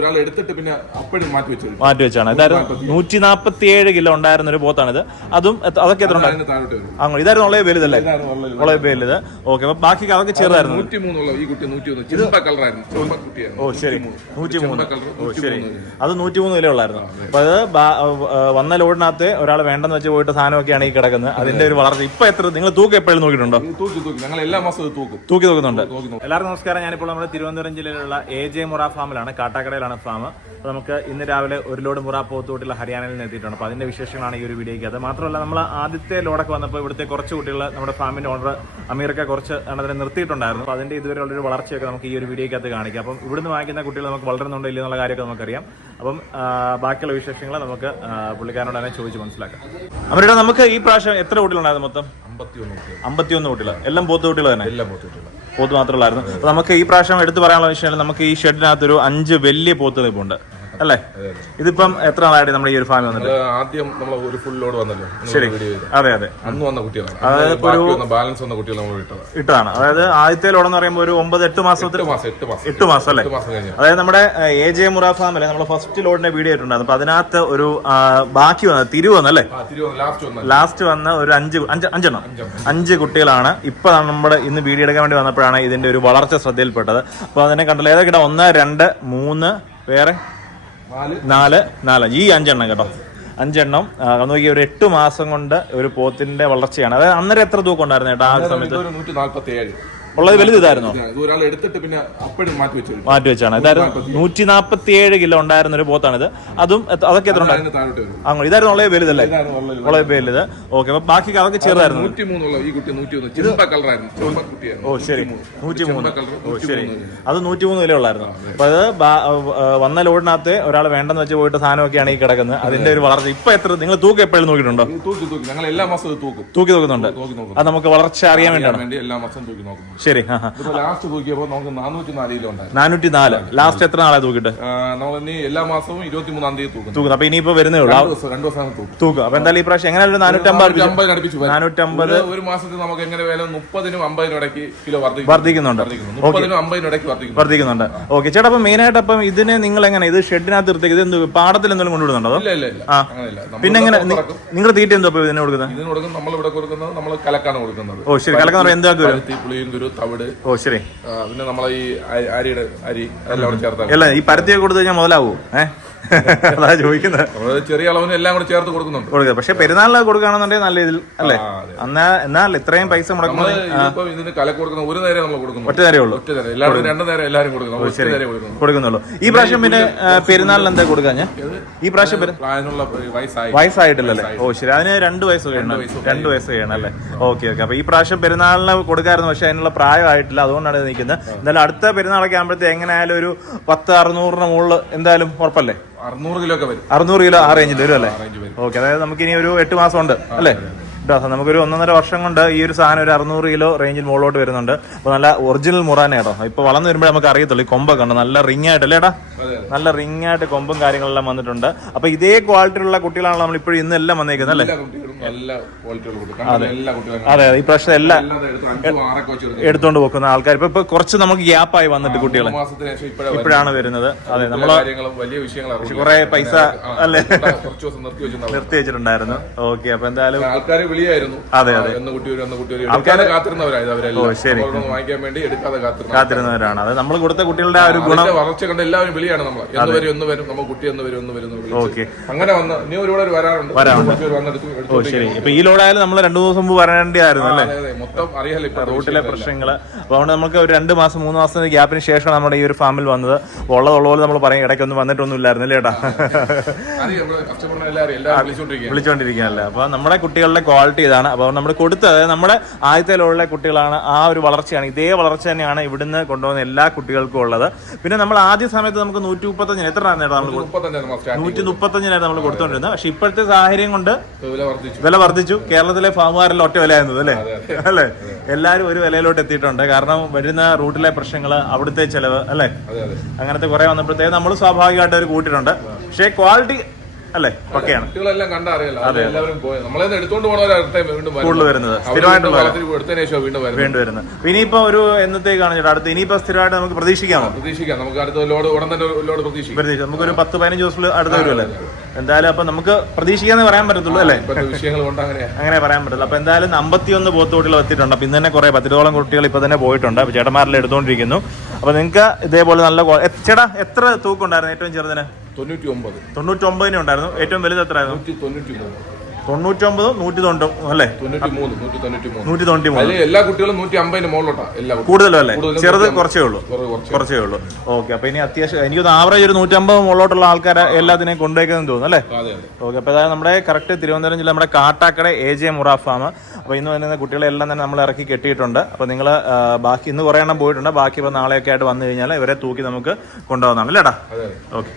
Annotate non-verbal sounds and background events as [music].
ഒരാൾ എടുത്തിട്ട് പിന്നെ അപ്പോഴും മാറ്റി വെച്ചു മാറ്റി വെച്ചാണ്. ഇതായിരുന്നു നൂറ്റി നാൽപ്പത്തി ഏഴ് കിലോ ഉണ്ടായിരുന്ന ഒരു പോത്താണിത് അതും അതൊക്കെ എത്ര ഉണ്ടായിരുന്നു? അങ്ങനെ ഇതായിരുന്നു ഉള്ള വലുതല്ലേ. ഉള്ള വലുത് ഓക്കെ അപ്പൊ ബാക്കി അതൊക്കെ ചെറുതായിരുന്നു. ഓ ശരി. നൂറ്റി മൂന്ന് കളർ ഓ ശരി. അത് നൂറ്റി മൂന്ന് കിലോ ഉള്ളായിരുന്നു അപ്പൊ അത് വന്ന ലോഡിനകത്ത് ഒരാൾ വേണ്ടെന്ന് വെച്ച് പോയിട്ട് സാധനമൊക്കെയാണ് ഈ കിടക്കുന്നത്. അതിന്റെ ഒരു വളർച്ച. ഇപ്പൊ എത്ര നിങ്ങൾ തൂക്കം എപ്പോഴും നോക്കിയിട്ടുണ്ടോ? തൂക്കി തൂക്കി. ഞങ്ങൾ എല്ലാ മാസവും തൂക്കും. തൂക്കി നോക്കുന്നുണ്ട്. എല്ലാവർക്കും നമസ്കാരം. ഞാനിപ്പോൾ നമ്മുടെ തിരുവനന്തപുരം ജില്ലയിലുള്ള എ ജെ മുറ ഫാമിലാണ് കാട്ടാക്കടയിലാണ് ഫാം അപ്പോൾ നമുക്ക് ഇന്ന് രാവിലെ ഒരു ലോഡ് മുറ പോത്തുകൂട്ടിൽ ഹരിയാനയിൽ നിന്ന് എത്തിയിട്ടുണ്ട്. അപ്പോൾ അതിന്റെ വിശേഷങ്ങളാണ് ഈ ഒരു വീഡിയോയ്ക്ക്. അത് മാത്രമല്ല നമ്മൾ ആദ്യത്തെ ലോഡൊക്കെ വന്നപ്പോൾ ഇവിടുത്തെ കുറച്ച് കുട്ടികൾ നമ്മുടെ ഫാമിന്റെ ഓണർ അമീറൊക്കെ കുറച്ച് അതിനെ നിർത്തിയിട്ടുണ്ടായിരുന്നു. അപ്പോൾ അതിന്റെ ഇതുവരെയുള്ളൊരു വളർച്ചയൊക്കെ നമുക്ക് ഈ ഒരു വീഡിയോയ്ക്കകത്ത് കാണിക്കാം. അപ്പം ഇവിടുന്ന് വാങ്ങിക്കുന്ന കുട്ടികൾ നമുക്ക് വളരുന്നുണ്ടോ ഇല്ലെന്നുള്ള എന്നുള്ള കാര്യമൊക്കെ നമുക്കറിയാം. അപ്പം ബാക്കിയുള്ള വിശേഷങ്ങൾ നമുക്ക് പുള്ളിക്കാരനോട് തന്നെ ചോദിച്ച് മനസ്സിലാക്കാം. അവരുടെ നമുക്ക് ഈ പ്രാവശ്യം എത്ര കുട്ടികളുണ്ടായിരുന്നു മൊത്തം? അമ്പത്തിയൊന്ന് കുട്ടികൾ അമ്പത്തിയൊന്ന് കുട്ടികൾ എല്ലാം പോത്ത് കുട്ടികൾ തന്നെ? എല്ലാം പോത്തിട്ടുള്ള പോത്ത് മാത്രമല്ലായിരുന്നു. അപ്പോൾ നമുക്ക് ഈ പ്രാവശ്യം എടുത്തു പറയാനുള്ള വിഷയം നമുക്ക് ഈ ഷെഡിനകത്ത് ഒരു അഞ്ച് വലിയ പോത്തുകൾ ഇപ്പോൾ നിൽപ്പുണ്ട് അല്ലേ? ഇതിപ്പം എത്ര നാളായിട്ട് നമ്മുടെ ഈ ഒരു ഫാമിൽ വന്നിട്ട്? ആദ്യം നമ്മൾ ഒരു ഫുൾ ലോഡ് വന്നല്ലോ. ശരി. അതെ അതെ. അന്ന് വന്ന കുട്ടികളാണ്. ബാലൻസ് വന്ന കുട്ടികൾ നമ്മൾ ഇട്ടതാണ് ഇട്ടതാണ്. അതായത് ആദ്യത്തെ ലോഡ് എന്ന് പറയുമ്പോൾ ഒരു ഒമ്പത് എട്ട് മാസത്തിൽ എട്ട് മാസം എട്ട് മാസം. എട്ട് മാസം അല്ലേ? അതായത് നമ്മുടെ എ ജെ മുറ ഫാമിലെ നമ്മുടെ ഫസ്റ്റ് ലോഡിന്റെ വീഡിയോ ഇട്ടുണ്ടായിരുന്നു അപ്പൊ അതിനകത്ത് ഒരു ബാക്കി വന്ന തിരിവ് വന്നല്ലേ ലാസ്റ്റ് വന്ന. ലാസ്റ്റ് വന്ന. ഒരു അഞ്ച് അഞ്ച് അഞ്ചെണ്ണം. അഞ്ച് കുട്ടികളാണ്. ഇപ്പൊ നമ്മുടെ ഇന്ന് വീഡിയോ എടുക്കാൻ വേണ്ടി വന്നപ്പോഴാണ് ഇതിന്റെ ഒരു വളർച്ച ശ്രദ്ധയിൽപ്പെട്ടത്. അപ്പൊ അതിനെ കണ്ടല്ലോ. ഏതൊക്കെ ഒന്ന് രണ്ട് മൂന്ന് വേറെ? നാല്. നാല് ഈ അഞ്ചെണ്ണം കേട്ടോ. അഞ്ചെണ്ണം. നോക്കി ഒരു എട്ട് മാസം കൊണ്ട് ഒരു പോത്തിന്റെ വളർച്ചയാണ്. അതായത് അന്നേരം എത്ര തൂക്കം ഉണ്ടായിരുന്നു കേട്ടോ ആ നാല്പത്തി സമയത്ത്? ഉള്ളത് വലുത് ഇതായിരുന്നു? ഒരാൾ എടുത്തിട്ട് പിന്നെ അപ്പോഴും മാറ്റി വെച്ചു മാറ്റി വെച്ചാണ്. ഇതായിരുന്നു നൂറ്റി നാപ്പത്തി ഏഴ് കിലോ ഉണ്ടായിരുന്ന ഒരു ബോത്താണ് ഇത് അതും അതൊക്കെ എത്ര ഉണ്ടായിരുന്നു അങ്ങനെ ഇതായിരുന്നു ഉള്ളത് വലുതല്ലേ? ഉള്ളത്. വലുത്. ഓക്കെ അപ്പൊ ബാക്കി അതൊക്കെ ചെറുതായിരുന്നു. ഓ ശരി. നൂറ്റി മൂന്ന് ഓ ശരി. അത് നൂറ്റി മൂന്ന് കിലോ ഉള്ളായിരുന്നു. അപ്പൊ അത് വന്ന ലോഡിനകത്ത് ഒരാൾ വേണ്ടെന്ന് വെച്ച് പോയിട്ട് സാധനമൊക്കെയാണ് ഈ കിടക്കുന്നത്. അതിന്റെ ഒരു വളർച്ച ഇപ്പൊ എത്ര നിങ്ങൾ തൂക്കം എപ്പോഴും നോക്കിയിട്ടുണ്ടോ? തൂക്കി തൂക്കി. ഞങ്ങൾ എല്ലാ മാസവും തൂക്കും. തൂക്കി നോക്കുന്നുണ്ട്. അത് നമുക്ക് വളർച്ച അറിയാൻ വേണ്ടിയാണ്. വേണ്ടി എല്ലാ മാസവും തൂക്കി നോക്കും ശരി ലാസ്റ്റ് തൂക്കിയപ്പോ നമുക്ക് നാനൂറ്റി നാല് കിലോ ഉണ്ടായിരുന്നു. നാനൂറ്റി നാല് ലാസ്റ്റ് എത്ര നാളെ തൂക്കിട്ട്? നമ്മൾ ഇനി എല്ലാ മാസവും ഇരുപത്തി മൂന്നാം തീയതി തൂക്കും തൂക്കുന്നത് അപ്പൊ ഇനിയിപ്പോ വരുന്നേ ഉള്ളൂ. രണ്ടു ദിവസം തൂക്കും. തൂക്കും അപ്പൊ എന്തായാലും ഈ പ്രാവശ്യം എങ്ങനെ നാനൂറ്റമ്പത് അടുപ്പിച്ച്. നാനൂറ്റമ്പത്. ഒരു- മാസത്തിൽ നമുക്ക് എങ്ങനെ വേല? മുപ്പതിനും അമ്പതിനും ഇടയ്ക്ക് കിലോ വർദ്ധിക്കും വർദ്ധിക്കുന്നുണ്ട്. വർദ്ധിക്കുന്നു. മുപ്പതിനും അമ്പതിനും ഇടയ്ക്ക് വർദ്ധിക്കുന്നു. വർദ്ധിക്കുന്നുണ്ട്. ഓക്കെ. ചേട്ടാ അപ്പൊ മെയിൻ ആയിട്ട് അപ്പം ഇതിന് നിങ്ങൾ എങ്ങനെ? ഇത് ഷെഡിനകത്ത് നിർത്തി ഇത് എന്ത് പാടത്തിൽ എന്തെങ്കിലും കൊണ്ടുവിടുന്നുണ്ടോ. പിന്നെ എങ്ങനെ? നിങ്ങൾ തീറ്റ എന്തോ ഇതിന് കൊടുക്കുന്നത്? ഇതിന് കൊടുക്കും നമ്മൾ ഇവിടെ കൊടുക്കുന്നത് നമ്മൾ കലക്കാണ് കൊടുക്കുന്നത്. ഓ ശരി. കലക്കാൻ പറയുന്നത് എന്താ പുളിയും കുരു തവിട്. ഓ ശരി. പിന്നെ നമ്മളെ ഈ അരി- അരിയുടെ അരി എല്ലാം ചേർത്താ ചേർത്താൽ അല്ല ഈ പരത്തിയൊക്കെ കൊടുത്തു കഴിഞ്ഞാൽ മുതലാവൂ? ഏഹ് [laughs] അതാ ചോദിക്കുന്നത്. ചെറിയ അളവിന് എല്ലാം കൂടെ ചേർത്ത് കൊടുക്കുന്നുണ്ട്. കൊടുക്കുക. പക്ഷെ പെരുന്നാളിന് കൊടുക്കുകയാണെന്നുണ്ടെങ്കിൽ നല്ല ഇതിൽ അല്ലേ? എന്നാ എന്നാൽ ഇത്രയും പൈസ മുടക്കുന്നത് ഇതിന് കല കൊടുക്കുന്ന ഒരു നേരം നമ്മൾ കൊടുക്കുന്നു. ഒറ്റ നേരമേ ഉള്ളൂ. ഒറ്റ നേരം. എല്ലാവരും രണ്ടു നേരം എല്ലാവരും കൊടുക്കുന്നു. ഒറ്റ നേരം കൊടുക്കുന്നു. കൊടുക്കുന്നുള്ളൂ. ഈ പ്രാവശ്യം പിന്നെ പെരുന്നാളിൽ പെരുന്നാളിന് എന്താ കൊടുക്കുക ഞാൻ? ഈ പ്രാവശ്യം വയസ്സായിട്ടില്ലല്ലേ? ഓ ശരി. അതിന് രണ്ട് വയസ്സ് കഴിയണം രണ്ട് വയസ്സ് കഴിയണം അല്ലേ? Okay okay. അപ്പൊ ഈ പ്രാവശ്യം പെരുന്നാളിന് കൊടുക്കായിരുന്നു. പക്ഷെ അതിനുള്ള പ്രായമായിട്ടില്ല. അതുകൊണ്ടാണ് നിൽക്കുന്നത്. എന്തായാലും അടുത്ത പെരുന്നാളൊക്കെ ആകുമ്പോഴത്തേക്ക് എങ്ങനെയായാലും ഒരു പത്ത് അറുന്നൂറിന് മുകളിൽ എന്തായാലും ഉറപ്പല്ലേ? അറുന്നൂറ് കിലോ ഒക്കെ വരും. അറുന്നൂറ് കിലോ ആ റേഞ്ചിൽ വരും അല്ലേ? ഓക്കെ അതായത് നമുക്ക് ഇനി ഒരു എട്ട് മാസം ഉണ്ട് അല്ലേ? നമുക്കൊരു ഒന്നൊന്നര വർഷം കൊണ്ട് ഈ ഒരു സാധനം ഒരു അറുന്നൂറ് കിലോ റേഞ്ചിൽ മുകളിലോട്ട് വരുന്നുണ്ട്. അപ്പോൾ നല്ല ഒറിജിനൽ മുറാന കേട്ടോ. ഇപ്പൊ വളർന്നു വരുമ്പോഴേ നമുക്ക് അറിയത്തുള്ളൂ ഈ കൊമ്പൊക്കെ ഉണ്ട്. നല്ല റിങ് ആയിട്ടല്ലേ ഏട്ടാ? അതെ നല്ല റിങ് ആയിട്ട് കൊമ്പും കാര്യങ്ങളെല്ലാം വന്നിട്ടുണ്ട്. അപ്പൊ ഇതേ ക്വാളിറ്റിയുള്ള കുട്ടികളാണ് നമ്മൾ ഇപ്പോഴും ഇന്നെല്ലാം വന്നേക്കുന്നത് അല്ലേ? നല്ല? എല്ലാ അതെ അതെ. ഈ പ്രാവശ്യം എല്ലാം എടുത്തോണ്ട് പോക്കുന്ന ആൾക്കാർ. ഇപ്പൊ ഇപ്പൊ കുറച്ച് നമുക്ക് ഗ്യാപ്പായി വന്നിട്ട് കുട്ടികൾ ഇപ്പോഴാണ് വരുന്നത്. അതെ നമ്മൾ വലിയ വിഷയങ്ങളാണ് കുറെ പൈസ അല്ലേ? നിർത്തി വെച്ചിട്ടുണ്ടായിരുന്നു. ഓക്കെ അപ്പൊ എന്തായാലും ആൾക്കാർ വിളിയായിരുന്നു. അതെ, അതെ. ആൾക്കാരെ കാത്തിരുന്നവരായിരുന്നു കാത്തിരുന്നവരായത് ശരി. വാങ്ങിക്കാൻ വേണ്ടി എടുക്കാതെ കാത്തിരുന്ന കാത്തിരുന്നവരാണ്. അത് നമ്മൾ കൊടുത്ത കുട്ടികളുടെ ആ ഒരു ഗുണം വളർച്ച കണ്ട എല്ലാവരും വിളിയാണ് നമ്മൾ എന്ന് വരും എന്ന് വരും നമ്മൾ കുട്ടി എന്ന് വരും എന്ന് വരും അങ്ങനെ വന്ന് നീ ഒരുപാട് വരാറുണ്ട്. വരാറുണ്ട്. ശരി. ഇപ്പൊ ഈ ലോഡായാലും നമ്മൾ രണ്ടു ദിവസം മുമ്പ് വരേണ്ടിയായിരുന്നു അല്ലേ. മൊത്തം അറിയാലോ ഇപ്പൊ റൂട്ടിലെ പ്രശ്നങ്ങൾ അപ്പൊ അതുകൊണ്ട് നമുക്ക് ഒരു രണ്ട് മാസം മൂന്ന് മാസം ഗ്യാപ്പിന് ശേഷം നമ്മുടെ ഈ ഒരു ഫാമിൽ വന്നത്. ഉള്ളതുള്ള പോലെ നമ്മൾ പറയും ഇടയ്ക്കൊന്നും വന്നിട്ടൊന്നും ഇല്ലായിരുന്നു അല്ലേ വിളിച്ചുകൊണ്ടിരിക്കുകയല്ലേ അപ്പൊ നമ്മുടെ കുട്ടികളുടെ ക്വാളിറ്റി ഇതാണ്. അപ്പൊ നമ്മൾ കൊടുത്തത് നമ്മുടെ ആദ്യത്തെ ലോഡിലെ കുട്ടികളാണ് ആ ഒരു വളർച്ചയാണ്. ഇതേ വളർച്ച തന്നെയാണ് ഇവിടുന്ന് കൊണ്ടുപോകുന്ന എല്ലാ കുട്ടികൾക്കും ഉള്ളത്. പിന്നെ നമ്മൾ ആദ്യ സമയത്ത് നമുക്ക് നൂറ്റി മുപ്പത്തഞ്ചിന് എത്ര നമ്മൾ നൂറ്റി മുപ്പത്തഞ്ചിനായിരുന്നു നമ്മൾ കൊടുത്തോണ്ടിരുന്നത്. പക്ഷെ ഇപ്പോഴത്തെ സാഹചര്യം കൊണ്ട് വർദ്ധിച്ചു. വില വർദ്ധിച്ചു. കേരളത്തിലെ ഫാമുകാരിൽ ഒറ്റ വിലയായിരുന്നത് അല്ലേ? അല്ലേ? എല്ലാവരും ഒരു വിലയിലോട്ട് എത്തിയിട്ടുണ്ട്. കാരണം വരുന്ന റൂട്ടിലെ പ്രശ്നങ്ങൾ അവിടുത്തെ ചെലവ് അല്ലേ? അങ്ങനത്തെ കുറെ വന്നപ്പോഴത്തേക്ക് നമ്മൾ സ്വാഭാവികമായിട്ട് ഒരു കൂട്ടിയിട്ടുണ്ട് പക്ഷേ ക്വാളിറ്റി അല്ലേ? ഒക്കെയാണ്. കൂടുതൽ വരുന്നത്. സ്ഥിരമായിട്ട് സ്ഥിരമായിട്ടുള്ള വീണ്ടും വരുന്നത്. ഇനിയിപ്പോ ഒരു എന്നത്തേക്കാണ് ചേട്ടാ? അടുത്ത് ഇനിയിപ്പോ സ്ഥിരമായിട്ട് നമുക്ക് പ്രതീക്ഷിക്കാമോ? പ്രതീക്ഷിക്കാം. നമുക്ക് അടുത്ത ലോഡ് ഉടൻ തന്നെ ഒരു ലോഡ് പ്രതീക്ഷിക്കാം. നമുക്ക് ഒരു പത്ത് പതിനഞ്ച് ദിവസത്തിൽ അടുത്ത വരുമല്ലേ? എന്തായാലും അപ്പൊ നമുക്ക് പ്രതീക്ഷിക്കാന്ന് പറയാൻ പറ്റത്തുള്ളൂ അല്ലേ? അങ്ങനെ പറയാൻ പറ്റില്ല അപ്പൊ എന്തായാലും അമ്പത്തിയൊന്ന് പോത്തുകുട്ടികൾ എത്തിയിട്ടുണ്ട്. അപ്പൊ ഇന്ന് തന്നെ കുറെ പത്തിരോളം കുട്ടികൾ ഇപ്പൊ തന്നെ പോയിട്ടുണ്ട്. അപ്പൊ ചേട്ടന്മാരിൽ എടുത്തോണ്ടിരിക്കുന്നു. അപ്പൊ നിങ്ങൾക്ക് ഇതേപോലെ നല്ല ചേട്ടാ എത്ര തൂക്കുണ്ടായിരുന്നു ഏറ്റവും ചെറുതിന്? തൊണ്ണൂറ്റി ഒമ്പത്. തൊണ്ണൂറ്റി ഉണ്ടായിരുന്നു. ഏറ്റവും വലുത് എത്രയായിരുന്നു? തൊണ്ണൂറ്റൊമ്പതും നൂറ്റി തൊണ്ണൂ അല്ലേ നൂറ്റി തൊണ്ണൂറ്റി മൂന്ന് എല്ലാ കുട്ടികളും നൂറ്റി അമ്പതിന് മുകളിലോട്ടാ എല്ലാ കുട്ടികളും. കൂടുതലും അല്ലേ? ചെറുത് കുറച്ചേ ഉള്ളൂ. കുറച്ചേ ഉള്ളൂ. ഓക്കെ അപ്പൊ ഇനി അത്യാവശ്യം എനിക്ക് ആവറേജ് ഒരു നൂറ്റമ്പത് മുകളിലോട്ടുള്ള ആൾക്കാരെ എല്ലാത്തിനെയും കൊണ്ടുപോയിക്കെന്ന് തോന്നുന്നു അല്ലേ? ഓക്കെ അപ്പൊ അതായത് നമ്മുടെ കറക്റ്റ് തിരുവനന്തപുരം ജില്ല നമ്മുടെ കാട്ടാക്കട എ ജെ മുറ ഫാം അപ്പോൾ ഇന്ന് വരുന്ന കുട്ടികളെല്ലാം തന്നെ നമ്മൾ ഇറക്കി കെട്ടിയിട്ടുണ്ട്. അപ്പൊ നിങ്ങൾ ബാക്കി ഇന്ന് കുറേ എണ്ണം പോയിട്ടുണ്ട്. ബാക്കി ഇപ്പൊ നാളെയൊക്കെ ആയിട്ട് വന്നു കഴിഞ്ഞാൽ ഇവരെ തൂക്കി നമുക്ക് കൊണ്ടുപോകുന്നതാണ്. അല്ലേടാ ഓക്കെ.